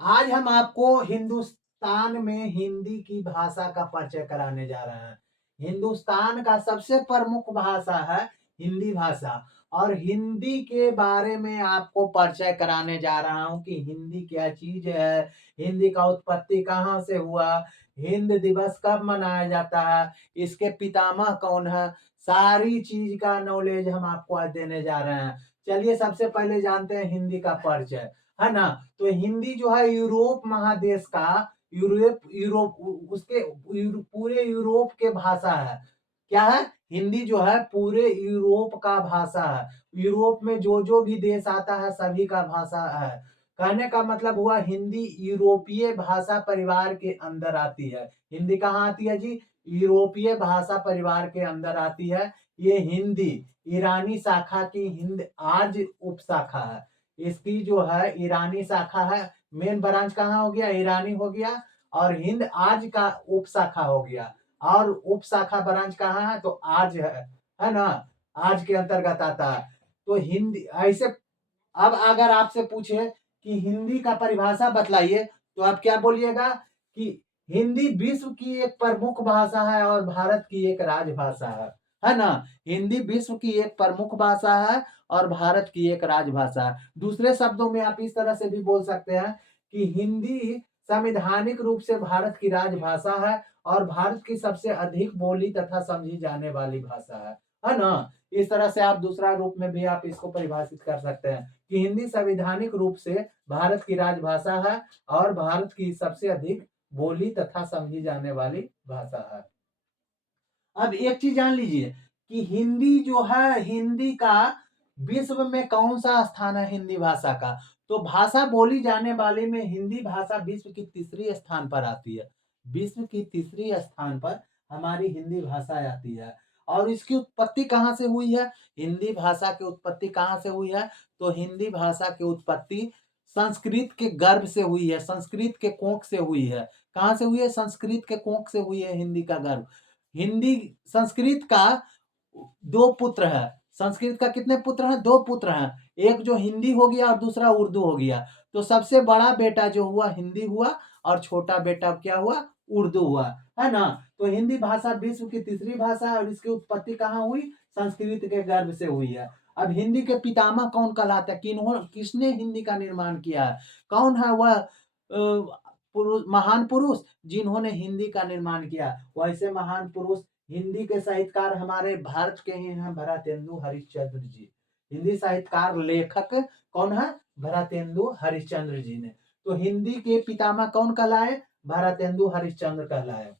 आज हम आपको हिंदुस्तान में हिंदी की भाषा का परिचय कराने जा रहे हैं। हिंदुस्तान का सबसे प्रमुख भाषा है हिंदी भाषा और हिंदी के बारे में आपको परिचय कराने जा रहा हूँ कि हिंदी क्या चीज है, हिंदी का उत्पत्ति कहाँ से हुआ, हिंद दिवस कब मनाया जाता है, इसके पितामह कौन है, सारी चीज का नॉलेज हम आपको आज देने जा रहे हैं। चलिए सबसे पहले जानते हैं हिंदी का परिचय, है ना। तो हिंदी जो है यूरोप महादेश का, यूरोप यूरोप उसके पूरे यूरोप के भाषा है। क्या है? हिंदी जो है पूरे यूरोप का भाषा है। यूरोप में जो जो भी देश आता है सभी का भाषा है। कहने का मतलब हुआ हिंदी यूरोपीय भाषा परिवार के अंदर आती है। हिंदी कहाँ आती है जी? यूरोपीय भाषा परिवार के अंदर आती है। ये हिंदी ईरानी शाखा की हिंद आर्य उपशाखा है। इसकी जो है ईरानी शाखा है। मेन ब्रांच कहाँ हो गया? ईरानी हो गया। और हिंद आर्य का उप शाखा हो गया। और उप शाखा ब्रांच कहाँ है? तो आज है ना, आज के अंतर्गत आता है। तो हिंदी ऐसे, अब अगर आपसे पूछे कि हिंदी का परिभाषा बतलाइए तो आप क्या बोलिएगा कि हिंदी विश्व की एक प्रमुख भाषा है और भारत की एक राजभाषा है ना। हिंदी विश्व की एक प्रमुख भाषा है और भारत की एक राजभाषा है। दूसरे शब्दों में आप इस तरह से भी बोल सकते हैं कि हिंदी संवैधानिक रूप से भारत की राजभाषा है और भारत की सबसे अधिक बोली तथा समझी जाने वाली भाषा है ना। इस तरह से आप दूसरा रूप में भी आप इसको परिभाषित कर सकते हैं कि हिंदी संवैधानिक रूप से भारत की राजभाषा है और भारत की सबसे अधिक बोली तथा समझी जाने वाली भाषा है। अब एक चीज जान लीजिए कि हिंदी जो है, हिंदी का विश्व में कौन सा स्थान है हिंदी भाषा का। तो भाषा बोली जाने वाले में हिंदी भाषा विश्व की तीसरी स्थान पर आती है। विश्व की तीसरी स्थान पर हमारी हिंदी भाषा आती है। और इसकी उत्पत्ति कहाँ से हुई है? हिंदी भाषा की उत्पत्ति कहाँ से हुई है? तो हिंदी भाषा की उत्पत्ति संस्कृत के गर्भ से हुई है, संस्कृत के कोख से हुई है। कहाँ से हुई है? संस्कृत के कोख से हुई है हिंदी का गर्भ। हिंदी संस्कृत का दो पुत्र है। संस्कृत का कितने पुत्र हैं? दो पुत्र हैं। एक जो हिंदी हो गया और दूसरा उर्दू हो गया। तो सबसे बड़ा बेटा जो हुआ हिंदी हुआ और छोटा बेटा क्या हुआ? उर्दू हुआ, है ना। तो हिंदी भाषा विश्व की तीसरी भाषा है और इसकी उत्पत्ति कहाँ हुई? संस्कृत के गर्भ से हुई है। अब हिंदी के पितामह कौन कहलाते हैं? किसने हिंदी का निर्माण किया है? कौन है वह पुरुष, महान पुरुष जिन्होंने हिंदी का निर्माण किया? वैसे महान पुरुष हिंदी के साहित्यकार हमारे भारत के ही हैं, भरतेंदु हरिश्चंद्र जी। हिंदी साहित्यकार लेखक कौन है? भरतेंदु हरिश्चंद्र जी ने। तो हिंदी के पितामह कौन कहलाए? भरतेंदु हरिश्चंद्र कहलाए।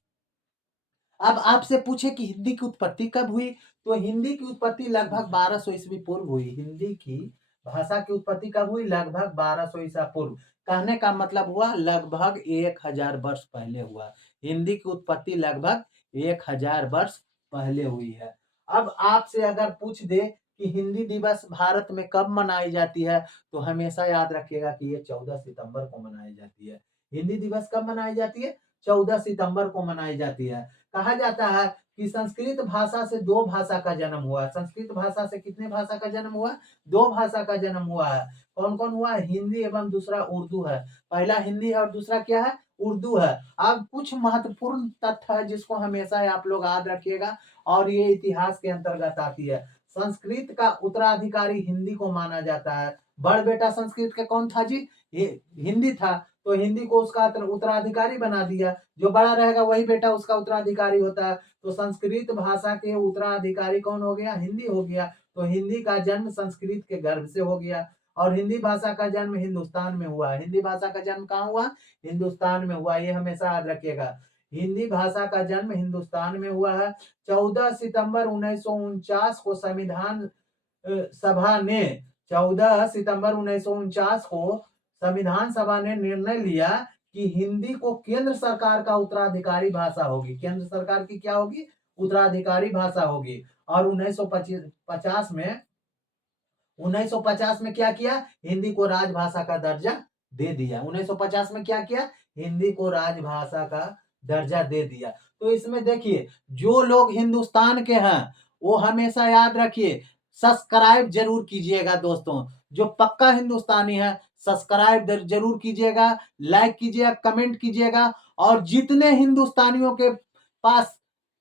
अब आपसे पूछे कि हिंदी की उत्पत्ति कब हुई? तो हिंदी की उत्पत्ति लगभग 1200 ईस्वी पूर्व हुई। हिंदी की भाषा की उत्पत्ति कब हुई? लगभग 1200 ईसा पूर्व। कहने का मतलब हुआ लगभग 1000 वर्ष पहले हुआ। हिंदी की उत्पत्ति लगभग 1000 वर्ष पहले हुई है। अब आपसे अगर पूछ दे कि हिंदी दिवस भारत में कब मनाई जाती है, तो हमेशा याद रखिएगा कि ये 14 सितंबर को मनाई जाती है। हिंदी दिवस कब मनाई जाती है? 14 सितंबर को मनाई जाती है। कहा जाता है कि संस्कृत भाषा से दो भाषा का जन्म हुआ है। संस्कृत भाषा से कितने भाषा का जन्म हुआ? दो भाषा का जन्म हुआ है। कौन कौन हुआ है? हिंदी एवं दूसरा उर्दू है। पहला हिंदी है और दूसरा क्या है? उर्दू है। अब कुछ महत्वपूर्ण तथ्य है जिसको हमेशा आप लोग याद रखिएगा और ये इतिहास के अंतर्गत आती है। संस्कृत का उत्तराधिकारी हिंदी को माना जाता है। बड़ बेटा संस्कृत के कौन था जी? हिंदी था। तो हिंदी को उसका उत्तराधिकारी बना दिया। जो बड़ा रहेगा वही बेटा उसका उत्तराधिकारी होता है। तो संस्कृत भाषा के उत्तराधिकारी कौन हो गया? हिंदी हो गया। तो हिंदी का जन्म संस्कृत के गर्भ से हो गया और हिंदी भाषा का जन्म हिंदुस्तान में हुआ। हिंदी भाषा का जन्म कहाँ हुआ? हिंदुस्तान में हुआ। ये हमेशा याद रखिएगा। हिंदी भाषा का जन्म हिंदुस्तान में हुआ है। 14 सितंबर 1949 को संविधान सभा ने 14 सितंबर 1949 को संविधान सभा ने निर्णय लिया कि हिंदी को केंद्र सरकार का उत्तराधिकारी भाषा होगी। केंद्र सरकार की क्या होगी? उत्तराधिकारी भाषा होगी। और 1950 में क्या किया? हिंदी को राजभाषा का दर्जा दे दिया। 1950 में क्या किया? हिंदी को राजभाषा का दर्जा दे दिया। तो इसमें देखिए, जो लोग हिंदुस्तान के हैं वो हमेशा याद रखिए, सब्सक्राइब जरूर कीजिएगा दोस्तों। जो पक्का हिंदुस्तानी है सब्सक्राइब जरूर कीजिएगा, लाइक कीजिएगा, कमेंट कीजिएगा और जितने हिंदुस्तानियों के पास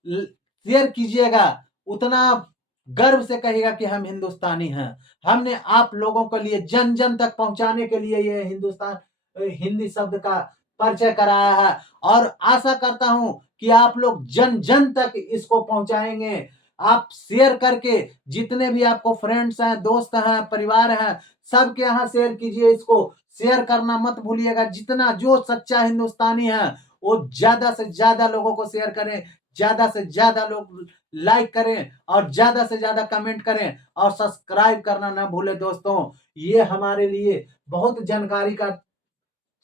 शेयर कीजिएगा उतना गर्व से कहिएगा कि हम हिंदुस्तानी हैं। हमने आप लोगों के लिए जन जन तक पहुंचाने के लिए ये हिंदी शब्द का परिचय कराया है और आशा करता हूं कि आप लोग जन जन तक इसको पहुंचाएंगे। आप शेयर करके जितने भी आपको फ्रेंड्स हैं, दोस्त हैं, परिवार हैं, सबके यहाँ शेयर कीजिए। इसको शेयर करना मत भूलिएगा। जितना जो सच्चा हिंदुस्तानी है वो ज्यादा से ज्यादा लोगों को शेयर करें, ज्यादा से ज्यादा लोग लाइक करें और ज्यादा से ज्यादा कमेंट करें और सब्सक्राइब करना ना भूलें। दोस्तों, ये हमारे लिए बहुत जानकारी का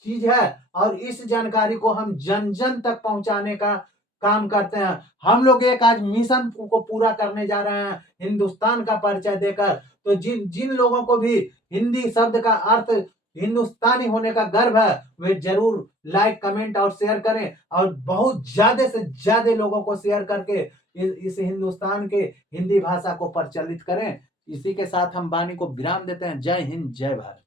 चीज है और इस जानकारी को हम जन जन तक पहुंचाने का काम करते हैं। हम लोग एक आज मिशन को पूरा करने जा रहे हैं हिंदुस्तान का परिचय देकर। तो जिन जिन लोगों को भी हिंदी शब्द का अर्थ हिंदुस्तानी होने का गर्व है वे जरूर लाइक, कमेंट और शेयर करें और बहुत ज्यादा से ज्यादा लोगों को शेयर करके इस हिंदुस्तान के हिंदी भाषा को प्रचलित करें। इसी के साथ हम वाणी को विराम देते हैं। जय हिंद, जय भारत।